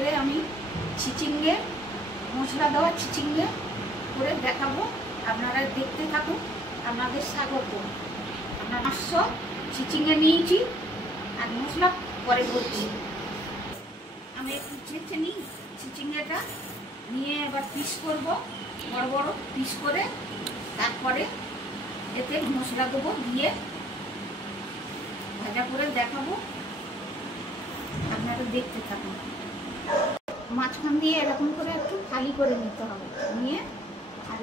আজকে আমি চিচিঙ্গে মশলা দেওয়া চিচিঙ্গে করে দেখাবো। আপনারা দেখতে থাকুন। আপনাদের স্বাগত। আমরা 500 চিচিঙ্গে নিয়েছি আর মশলা পরে করছি। আমি একটু চেঁচে নিই চিচিঙ্গেটা, নিয়ে এবার পিস করব, বড় বড় পিস করে। তারপরে এতে মশলা দেবো, দিয়ে ভাজা করে দেখাবো। আপনারা দেখতে থাকুন। মাঝখান দিয়ে এরকম করে একটু খালি করে নিতে হবে, নিয়ে আর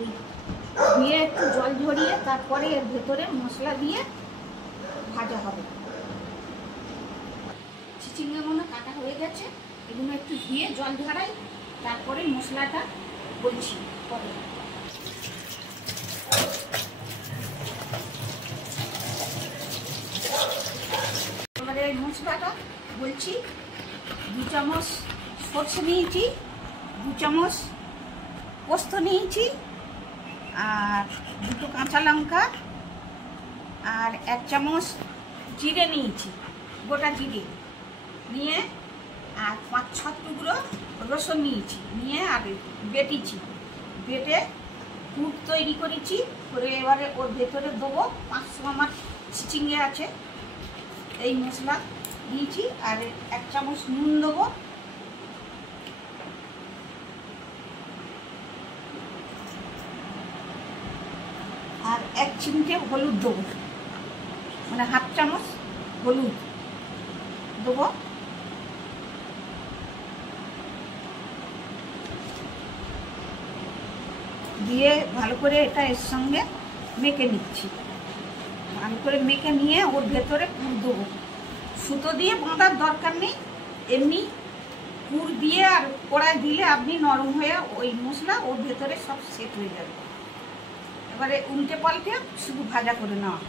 ধুয়ে একটু জল ঝরিয়ে তারপরে এর ভেতরে মশলা দিয়ে ভাজা হবে। চিচিঙ্গাগুলো কাটা হয়ে গেছে, এগুলো একটু ধুয়ে জল ঝরাই, তারপরে মশলাটা বলছি পরে। এবারে এই মশলাটা বলছি। 2 চামচ সরষে নিয়েছি, 2 চামচ পোস্ত নিয়েছি, আর 2 কাঁচা লঙ্কা, আর 1 চামচ জিরে নিয়েছি, গোটা জিরে নিয়ে, আর 5-6 টুকরো রসুন নিয়েছি, নিয়ে আর বেটেছি, বেটে পুর তৈরি করেছি করে। এবারে ওর ভেতরে দেবো 500 আমার চিচিঙ্গে আছে, এই মশলা দিয়েছি, আর 1 চামচ নুন দেবো, আর 1 চিমটে হলুদ দেবো, মানে 1/2 চামচ হলুদ দেবো। দিয়ে ভালো করে এটা এর সঙ্গে মেখে নিচ্ছি। ভালো করে মেখে নিয়ে ওর ভেতরে পুর দেবো। সুতো দিয়ে বাঁধার দরকার নেই, এমনি পুর দিয়ে আর কড়াই দিলে আপনি নরম হয়ে ওই মশলা ওর ভেতরে সব সেট হয়ে যাবে। এবারে উল্টে পাল্টে শুধু ভাজা করে নেওয়া।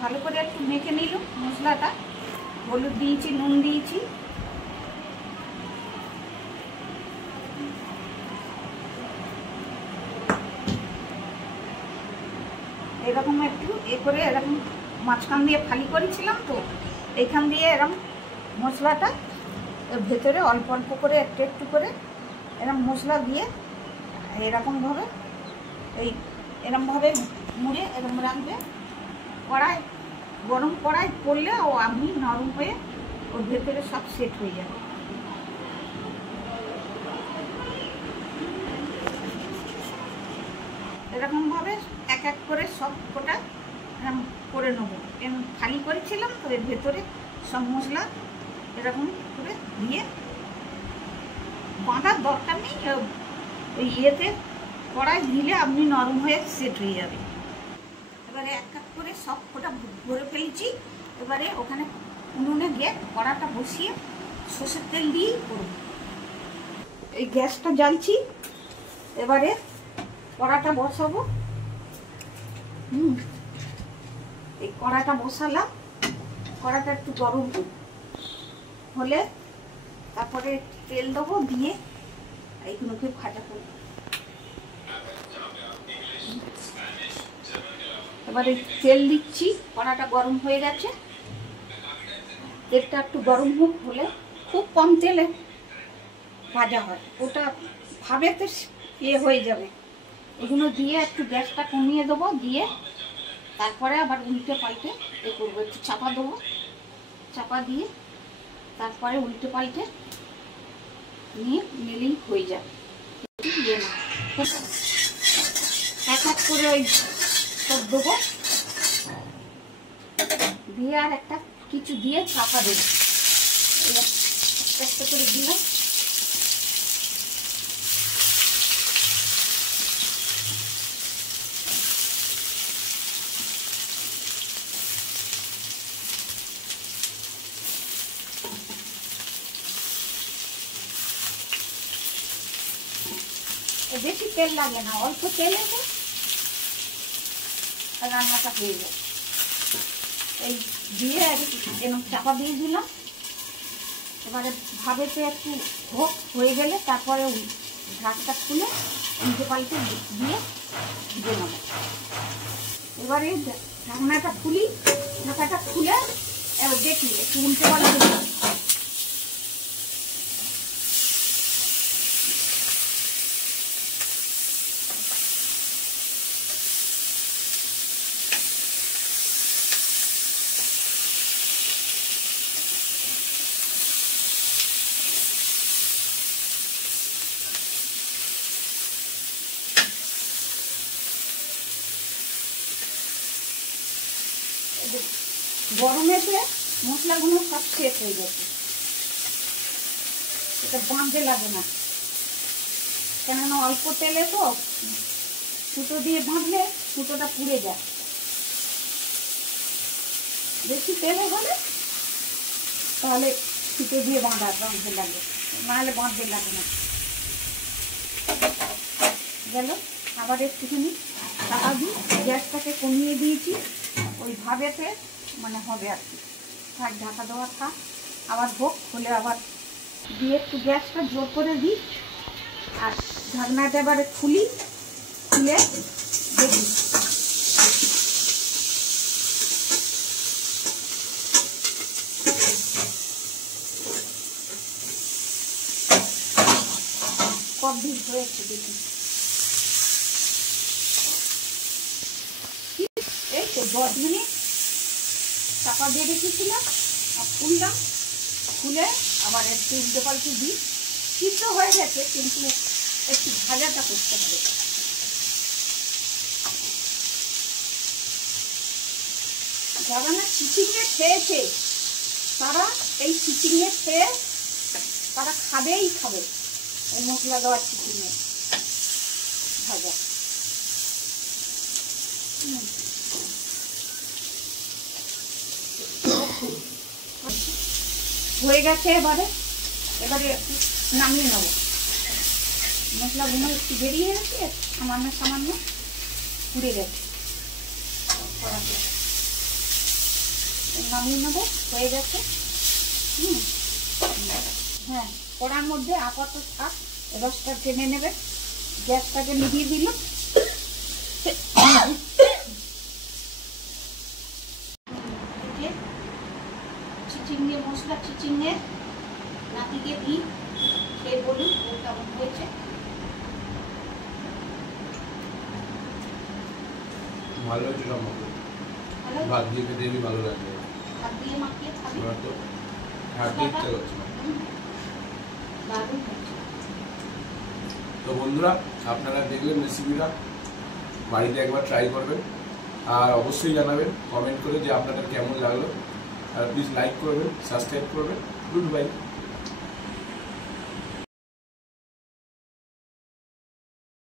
ভালো করে একটু মেখে নিল মশলাটা, হলুদ দিয়েছি, নুন দিয়েছি, এরকম একটু করে এরকম মাঝখান দিয়ে ফালি করেছিলাম, তো এইখান দিয়ে এরকম মশলাটা ভেতরে অল্প অল্প করে একটু একটু করে এরকম মশলা দিয়ে এরকমভাবে এরকমভাবে মুড়ে এরকম রাখবে। কড়াই গরম কড়াই করলে ও আপনি নরম হয়ে ওর ভেতরে সব সেট হয়ে যাবে। এরকমভাবে এক এক করে সব কটা এরকম করে নেবো। এরকম খালি করেছিলাম তো এর ভেতরে সব মশলা এরকম করে দিয়ে বাঁধার দরকার নেই, ওই ইয়েতে কড়াই দিলে আপনি নরম হয়ে সেট হয়ে যাবে। এবারে এক এক করে সব কটা ভরে ফেলছি। এবারে ওখানে উনুনে গিয়ে কড়াটা বসিয়ে সর্ষের তেল দিয়েই করব। এই গ্যাসটা জ্বালছি, এবারে কড়াটা বসাবো। এই কড়াটা বসালাম, কড়াটা একটু গরম হলে তারপরে তেল দেবো, দিয়ে এইগুলোকে ভাজা করবো। এবারে তেল দিচ্ছি, কড়াটা গরম হয়ে গেছে। তেলটা একটু গরম হলে, খুব কম তেলে ভাজা হয়, ওটা ভাবেতে হয়ে যাবে। এগুলো দিয়ে একটু গ্যাসটা কমিয়ে দেবো, দিয়ে তারপরে আবার উল্টে পাল্টে করবো। একটু চাপা দেবো, চাপা দিয়ে তারপরে উল্টে পাল্টে নিয়ে নিলেই হয়ে যাবে। এক এক করে ওই সব দেবো, দিয়ে আর একটা কিছু দিয়ে চাপা দেবো। একটা করে দিলাম। বেশি তেল লাগে না, অল্প তেলে রান্নাটা হয়ে যায়। এই দিয়ে এরকম চাপা দিয়ে দিলাম। এবারে ভাবেতে একটু হোক, হয়ে গেলে তারপরে ঢাকটা খুলে উল্টে পাল্টে দিয়ে দেবো। এবারে ঢাকনাটা খুলি, ঢাকাটা খুলে এবার দেখি একটু উল্টে পাল্টে গরমেতে মশলাগুলো সব শেষ হয়ে গেছে, এটা বাঁধতে লাগে না, কেননা অল্প তেলে তো সুতো দিয়ে বাঁধলে সুতোটা পুড়ে যায়। বেশি তেলে হলে তাহলে সুতো দিয়ে বাঁধতে লাগে, নাহলে বাঁধতে লাগে না। গেল, আবার একটুখানি টাকা দিই, গ্যাসটাকে কমিয়ে দিয়েছি, ওই ভাবেতে মানে হবে আর কি। থাক, ঢাকা দেওয়া থাক, আবার হোক, হলে আবার দিয়ে একটু গ্যাসটা জোর করে দিই। আর ঢাকনাটা এবারে খুলে দেখি। কমপ্লিট হয়েছে দেখি, এই তো 10 মিনিট চাপা দিয়ে রেখেছিলাম, আর খুলে আবার একটু উল্টে পাল্টে দিই। সিদ্ধ হয়ে গেছে, কিন্তু একটু ভাজাটা করতে হবে। যারা না চিচিঙে খেয়েছে তারা এই চিচিঙে খেয়ে তারা খাবেই খাবে, এই মশলা দেওয়ার চিচিঙে ভাজা। হয়ে গেছে, এবারে নামিয়ে নেবো। মশলাগুলো একটু বেরিয়ে গেছে, সামান্য পুড়ে গেছে, নামিয়ে নেবো। হয়ে গেছে। হ্যাঁ, কড়ার মধ্যে আপাতত থাক, রসটা টেনে নেবে। গ্যাসটাকে নিভিয়ে দিল। চিচিঙে মশলা, চিচিঙে নাতিকে দিই, খেয়ে বলুন ও কেমন হয়েছে। ভালো হয়েছে, ভাত দিয়ে খেতে ভালো লাগবে। ভাত দিয়ে মাখিয়ে খাবি তো খাইতে ইচ্ছা করছে না। দারুণ হয়েছে। তো বন্ধুরা, আপনারা দেখলেন রেসিপিটা, বাড়িতে একবার ট্রাই করবেন, আর অবশ্যই জানাবেন কমেন্ট করে যে আপনাদের কেমন লাগলো। আর প্লিজ লাইক করবেন, সাবস্ক্রাইব করবেন। Good bye.